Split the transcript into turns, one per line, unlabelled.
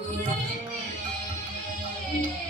Yeah. Really?